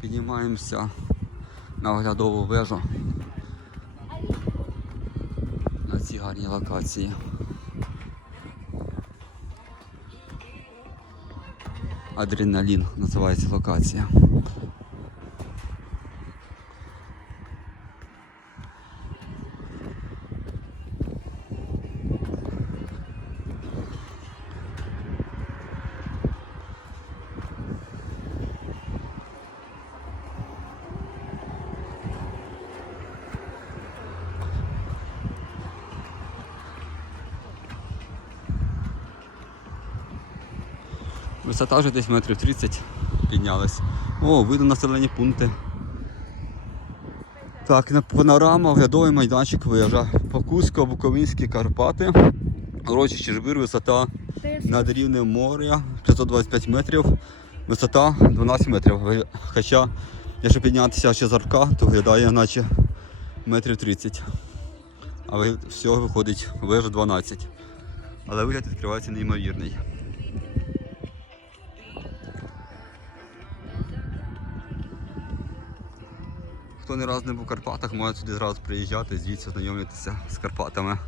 Піднімаємося на оглядову вежу на ці гарні локації. Адреналін називається локація. Висота вже десь метрів 30 піднялась. О, видно населені пункти. Так, на панорама, оглядовий майданчик вежа. Покусько, Буковинські Карпати. Урочище Жбир, висота над рівнем моря 525 метрів, висота 12 метрів. Хоча, якщо піднятися ще з арка, то виглядає наче метрів 30. А всього виходить вежа 12. Але вигляд відкривається неймовірний. Хто не раз не був в Карпатах, може сюди зразу приїжджати, звідси знайомитися з Карпатами.